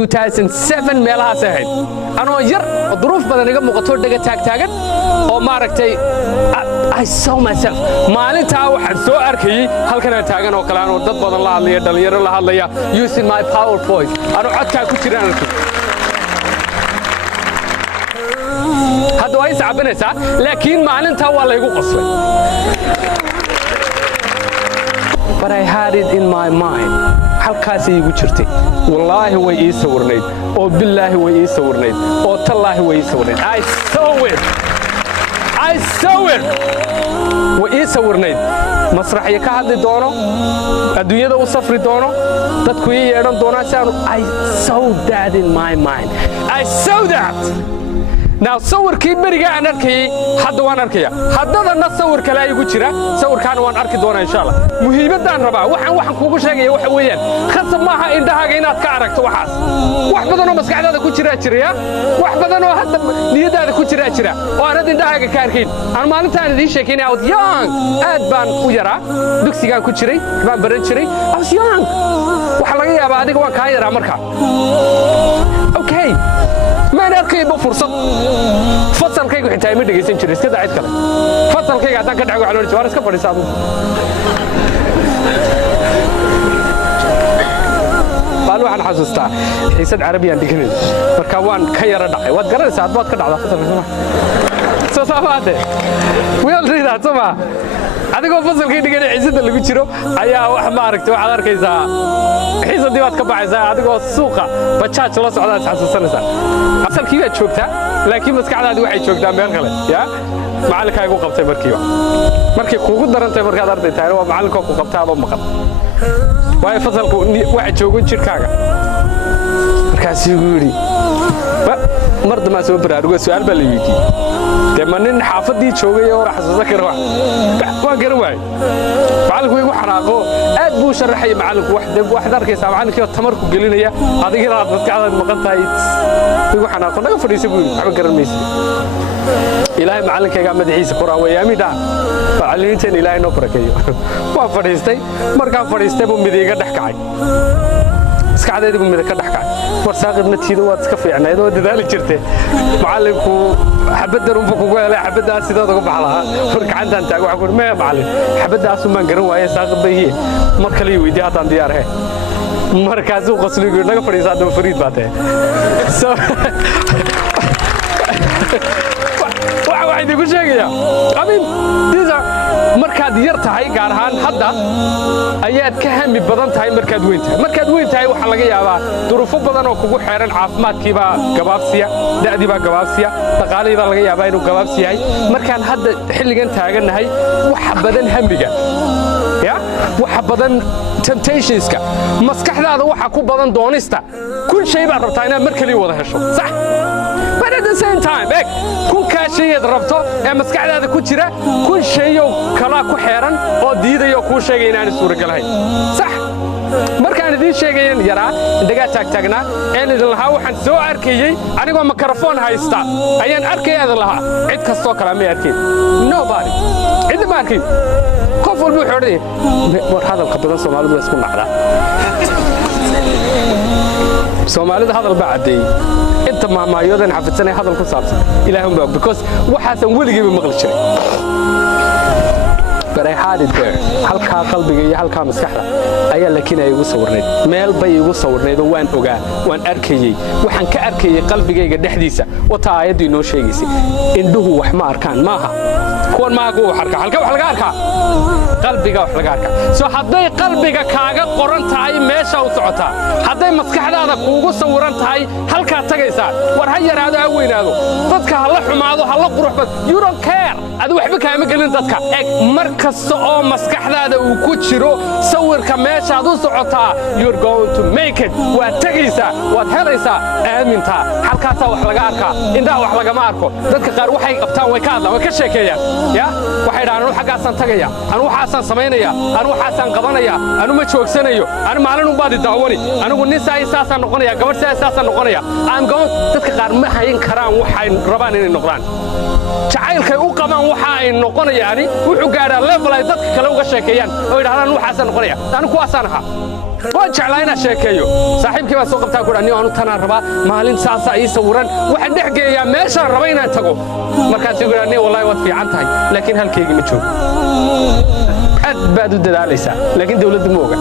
2007 meelaha saahid anoo yar duruuf badan iga muuqato dhaga taagtaagan oo maaragtay I saw myself maalinta waxaan soo arkay halkan aan taagan oo kale anoo dad badan la hadlaya dhalinyaro la hadlaya using my power voice anoo codka ku jiraan هذا وايد صعبنا سا لكن ما علنتها ولا يقول قصة but I had it in my mind halkaasi igu jirtay wallahi way ii sawirnayd oo billahi way ii sawirnayd oo tallahi way ii sawirnayd I saw it way ii sawirnayd masraxiye ka hadli doono adduunyada u safri doono dadku ii yeedhan doona I saw that in my mind I saw that now sawirkii bariga aan arkay hadda waan arkaya haddana sawir kale ay ugu jira sawirkaan waan arki doonaa insha Allah muhiimadaan rabaa waxaan kuugu sheegaya waxa weeyaan khasab maaha indhahaaga inaad ka aragto waxaas wax badan oo maskaxdaada ku jira wax badan oo hadda niyadaada ku jira oo aanad indhahaaga ka arkin aan maalintaan idin sheekeynay I was young aad baan u yaraa dugsigaan ku jiray baan baran jiray I was young waxa laga yaabaa adiga waan ka yaraa markaa okay ما نركي بفرصة فصل كيكو حتى يمدق يسين شريس كذا عيد كله فصل كيك عدان كدعوا على الجوارس كفر يسابو قالوا عن حسوستا حيسد عربي عندي كنين مركوان كير دعي وتقرر ساعات بات كدعوا فصل سو صافاته ويل ريدا سما adigoo fasalkii dhigay ciisada lagu jiro ayaa wax ma aragtay waxa arkaysaa xiisadii waad ka baxaysaa adigoo suuqa bajaaj la socda xasuusanaysaa fasalkii aad joogtaa laakiin maskaxdaadu waxay joogtaa meel kale ya macalinka igu qabtay markii kuugu darantay markaad arday tahay waa macalinka ku qabtaa ama maqan way fasalku waxa joogo jirkaaga markaas igu yiri marda ma soo baraarugo su'aal baa la weydiiyay demanin xaafadii joogay oo xasuusan karo waan garan waay macalinku igu xanaaqo aad buu sharaxay macalinku wax darkaysa macalinkii tamarku gelinaya adigina aad maskaxdaada maqan tahay igu xanaaqo naga fadhiisay buu waxba garan maysid ilaahay macalinkayga madaxiisa qoraa way amida macalimiintan ilaahay noo barakeeyo waa fadhiistay markaan fadhiistay buu midiga dhex kacay maskaxdayda buu midiga ka dhex kacay warsaaqibna tiido waad iska fiicnayd oo dadaali jirtay macalinku xabaddan uu ku go'ay xabaddaas sidoo uga baxlaa furkaantan taag waxa ku ma macalin xabaddaas ma garan waayay saaqibay mar kale weydii hadaan diyaar ahay markaas uu qosligu naga fadhiisaa daba fariid baatay waxa idigu sheegaya amin diza markaad yar tahay gaar ahaan hadda ayaad ka hami badan tahay markaad weyn tahay waxa laga yaabaa duruufo badan oo kugu xeeran caafimaadkiiba gabaabsiya da'diiba gabaabsiya dhaqaalihiiba laga yaabaa inuu gabaabsiyahay markaan hadda xilligan taaganahay waxa badan hamiga ya waxa badan temptationska maskaxdaada waxa ku badan doonista kun shay baad rabtaa inaad mar kale wada hesho sax but at the same time kun ka shay rabto ee maskaxdaada ku jira kun shay oo kala ku xeeran oo diidayo ku sheegay inaan suuragalahay sax markaan idin sheegayeen yaraa indaga taagtaagnaa ee idin lahaa waxaan soo arkayay anigoo mikrofon haysta ayaan arkayay lahaa cid kasto kala ma arkay nobody cid ma arkay qof walba wuxuu oranayay war hadalka badan Soomaalidu way isku nacdaa Soomaalida hadal baa cadeey inta maamaayodan xafidsanay hadal ku saabsan Ilaahay baa because waxaasan weligeeba maqli jiray but I had it there halka qalbiga iyo halka maskaxda ayaa laakiin ay igu sawirnayd meel bay igu sawirnayd oo waan ogaa waan arkayay waxaan ka arkayay qalbigayga dhexdiisa wata aayadu inoo sheegaysay indhuhu wax ma arkaan maaha kuwan maagu wax arkaa halka wax laga arkaa qalbiga wax laga arkaa soo haday qalbiga kaaga qoran tahay meesha u socotaa haday maskaxdaada kuugu sawiran tahay halka tagaysaa war ha yaraado ha weynaado dadka hala xumaado hala quruxbad you don't care adu waxba kaama gelin dadka markasta oo maskaxdaada uu ku jiro sawirka meesha aad u socotaa you're going to make it waa tagaysaa waad helaysaa aaminta halkaas wax laga arkaa inta wax laga ma arko dadka qaar waxay qabtaan way ka hadlaan way ka sheekeeyaan ya waxay dhaanaan xagaasan tagaya anu waxaasan sameynaya anu waxaasan qabanaya anu ma joogsanayo anu maalin u baadi daawani anigu nisaa isaasan noqonaya gabar isaasan noqonaya aan going dadka qaar ma hayn karaan waxay rabaan inay noqdaan jacaylkay u qabaan waxa ay noqonayaan wuxuu gaaraa level ay dadka kale uga sheekeeyaan oo yiraahdaan waxaasan noqonaya anu kuwaasan ahaa waan jeclaa inaan sheekeeyo saaxiibkii baa soo qabtaa ku dhaaniyo aanu tanaan rabaa maalin saasa ii sawiran waxaan dhex geeyaa meeshaan raba inaan tago markaasuu ku dhaaniyo wallahi waad fiican tahay laakiin halkeygii ma joogo aad baad u dadaalaysaa laakiin dawladdu ma oga